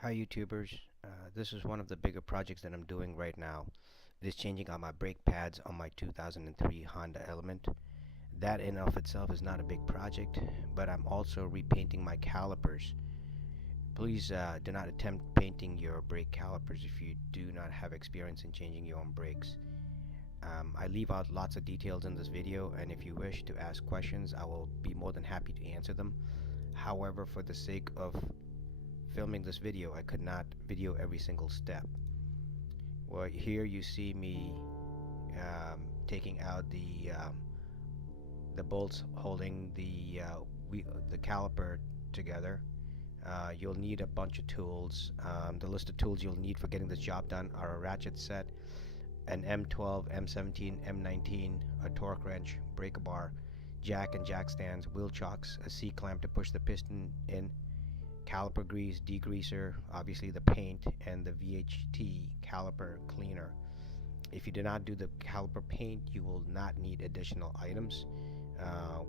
Hi YouTubers, this is one of the bigger projects that I'm doing right now. It is changing out my brake pads on my 2003 Honda Element. That in of itself is not a big project, but I'm also repainting my calipers. Please do not attempt painting your brake calipers if you do not have experience in changing your own brakes. I leave out lots of details in this video, and if you wish to ask questions, I will be more than happy to answer them. However, for the sake of filming this video, I could not video every single step. Well, here you see me taking out the bolts holding the caliper together. You'll need a bunch of tools. The list of tools you'll need for getting this job done are a ratchet set, an M12, M17, M19, a torque wrench, breaker bar, jack and jack stands, wheel chocks, a C-clamp to push the piston in, caliper grease, degreaser, obviously the paint, and the VHT caliper cleaner. If you do not do the caliper paint, you will not need additional items,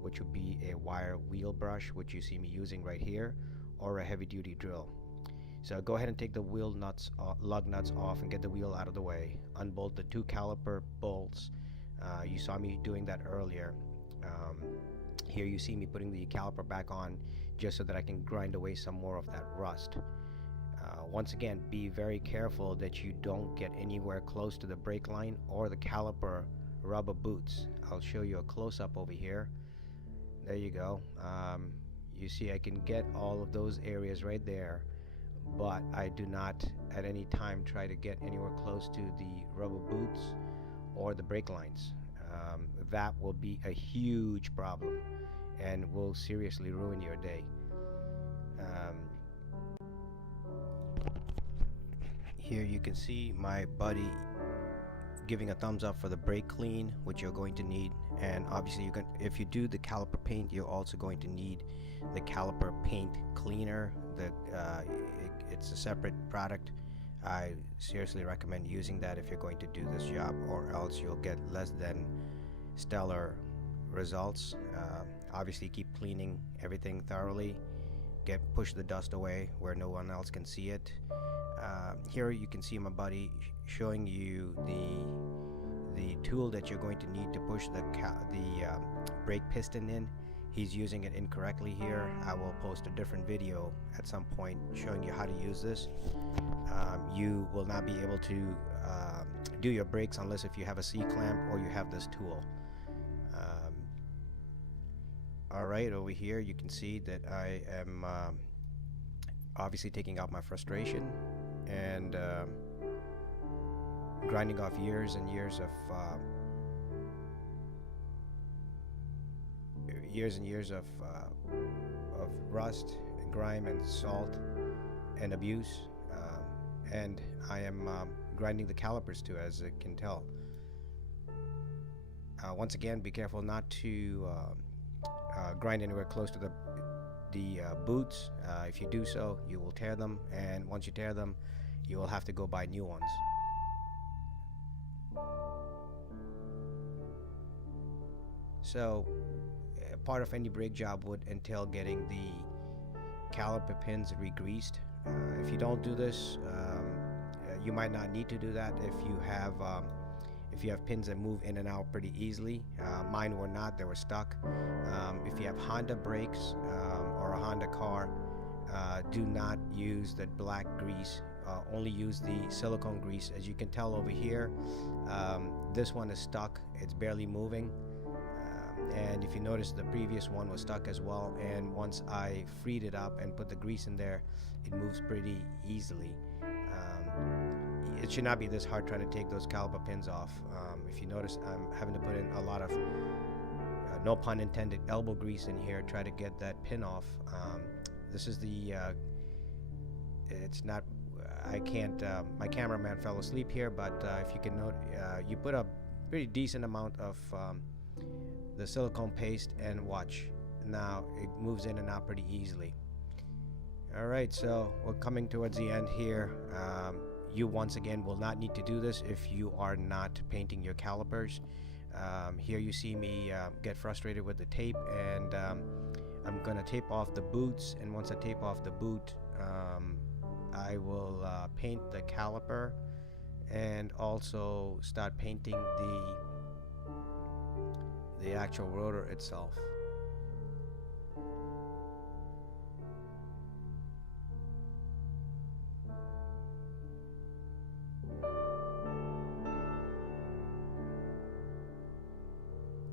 which would be a wire wheel brush, which you see me using right here, or a heavy duty drill. So go ahead and take the wheel nuts, lug nuts off and get the wheel out of the way. Unbolt the two caliper bolts. You saw me doing that earlier. Here you see me putting the caliper back on just so that I can grind away some more of that rust. Once again, be very careful that you don't get anywhere close to the brake line or the caliper rubber boots. I'll show you a close-up over here. There you go. You see I can get all of those areas right there, but I do not at any time try to get anywhere close to the rubber boots or the brake lines. That will be a huge problem and will seriously ruin your day. Here you can see my buddy giving a thumbs up for the brake clean, which you're going to need, and obviously you can, if you do the caliper paint, you're also going to need the caliper paint cleaner. It's a separate product. I seriously recommend using that if you're going to do this job, or else you'll get less than stellar results. Obviously keep cleaning everything thoroughly, push the dust away where no one else can see it. Here you can see my buddy showing you the tool that you're going to need to push the brake piston in. He's using it incorrectly here. I will post a different video at some point showing you how to use this. You will not be able to do your brakes unless if you have a C-clamp or you have this tool. Alright, over here you can see that I am obviously taking out my frustration and grinding off years and years of rust and grime and salt and abuse, and I am grinding the calipers too, as you can tell. Once again, be careful not to grind anywhere close to the boots. If you do so, you will tear them, and once you tear them, you will have to go buy new ones. So part of any brake job would entail getting the caliper pins re-greased. If you don't do this, you might not need to do that if you have pins that move in and out pretty easily. Mine were not, they were stuck. If you have Honda brakes or a Honda car, do not use the black grease. Only use the silicone grease. As you can tell over here, this one is stuck, it's barely moving. And if you notice, the previous one was stuck as well, and once I freed it up and put the grease in there, it moves pretty easily. It should not be this hard trying to take those caliper pins off. If you notice, I'm having to put in a lot of, no pun intended, elbow grease in here, try to get that pin off. This is the, it's not, I can't, my cameraman fell asleep here, but if you can note, you put a pretty decent amount of the silicone paste and watch. Now it moves in and out pretty easily. Alright, so we're coming towards the end here. You once again will not need to do this if you are not painting your calipers. Here you see me get frustrated with the tape, and I'm gonna tape off the boots, and once I tape off the boot, I will paint the caliper and also start painting the actual rotor itself.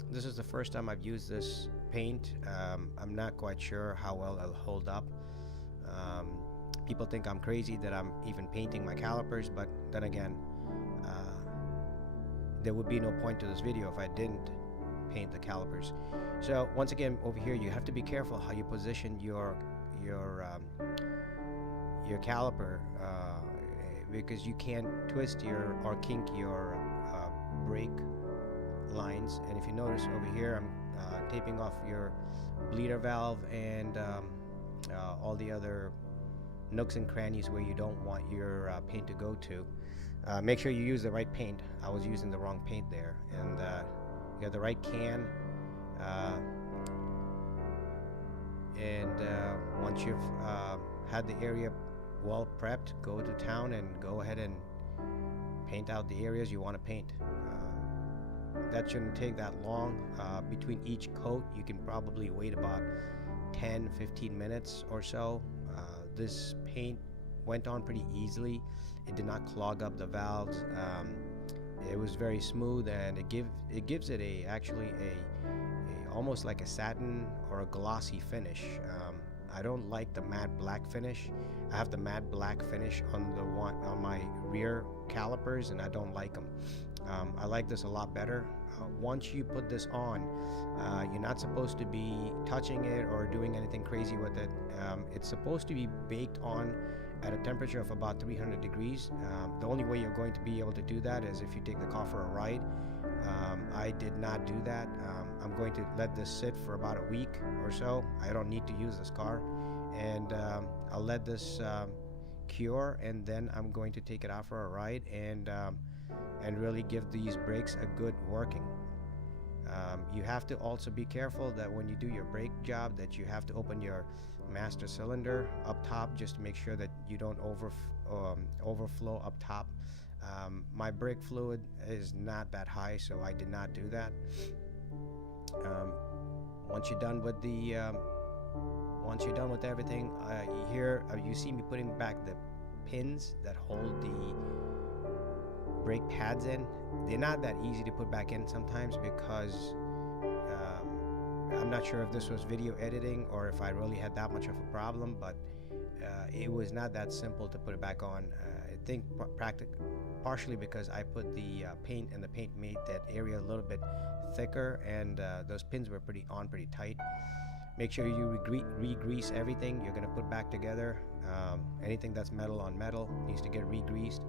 This is the first time I've used this paint. I'm not quite sure how well it'll hold up. People think I'm crazy that I'm even painting my calipers, but then again, there would be no point to this video if I didn't paint the calipers. So once again, over here you have to be careful how you position your caliper, because you can twist or kink your brake lines. And if you notice over here, I'm taping off your bleeder valve and all the other nooks and crannies where you don't want your paint to go to. Make sure you use the right paint. I was using the wrong paint there, and you got the right can, and once you've had the area well prepped, go to town and go ahead and paint out the areas you want to paint. That shouldn't take that long. Between each coat you can probably wait about 10-15 minutes or so. This paint went on pretty easily. It did not clog up the valves. It was very smooth, and it gives it actually almost like a satin or a glossy finish. I don't like the matte black finish. I have the matte black finish on my rear calipers, and I don't like them. I like this a lot better. Once you put this on, you're not supposed to be touching it or doing anything crazy with it. It's supposed to be baked on at a temperature of about 300 degrees. The only way you're going to be able to do that is if you take the car for a ride. I did not do that. I'm going to let this sit for about a week or so. I don't need to use this car, and I'll let this cure, and then I'm going to take it out for a ride and really give these brakes a good working. You have to also be careful that when you do your brake job, that you have to open your master cylinder up top just to make sure that you don't overflow up top. My brake fluid is not that high, so I did not do that. Once you're done with everything, here you see me putting back the pins that hold the brake pads in. They're not that easy to put back in sometimes because I'm not sure if this was video editing or if I really had that much of a problem, but it was not that simple to put it back on. I think partially because I put the paint, and the paint made that area a little bit thicker, and those pins were pretty tight. Make sure you re-grease everything you're going to put back together. Anything that's metal on metal needs to get re-greased.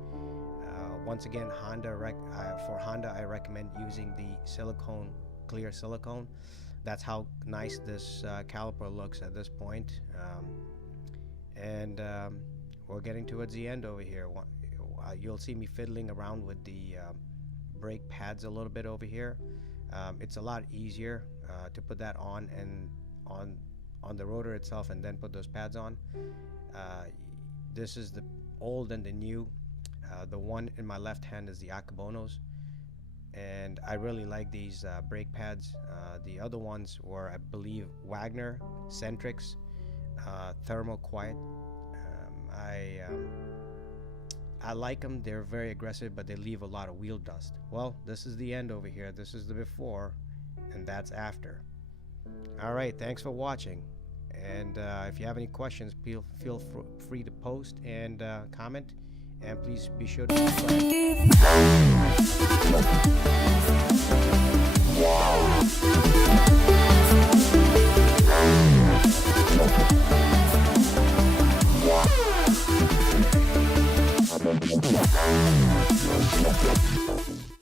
Once again, for Honda, I recommend using the clear silicone. That's how nice this caliper looks at this point. And we're getting towards the end over here. You'll see me fiddling around with the brake pads a little bit over here. It's a lot easier to put that on and on the rotor itself, and then put those pads on. This is the old and the new. The one in my left hand is the Akabonos, and I really like these brake pads. The other ones were, I believe, Wagner, Centrix, Thermal Quiet. I like them. They're very aggressive, but they leave a lot of wheel dust. Well, this is the end over here. This is the before, and that's after. All right, thanks for watching. And if you have any questions, feel free to post and comment. And please be sure to subscribe.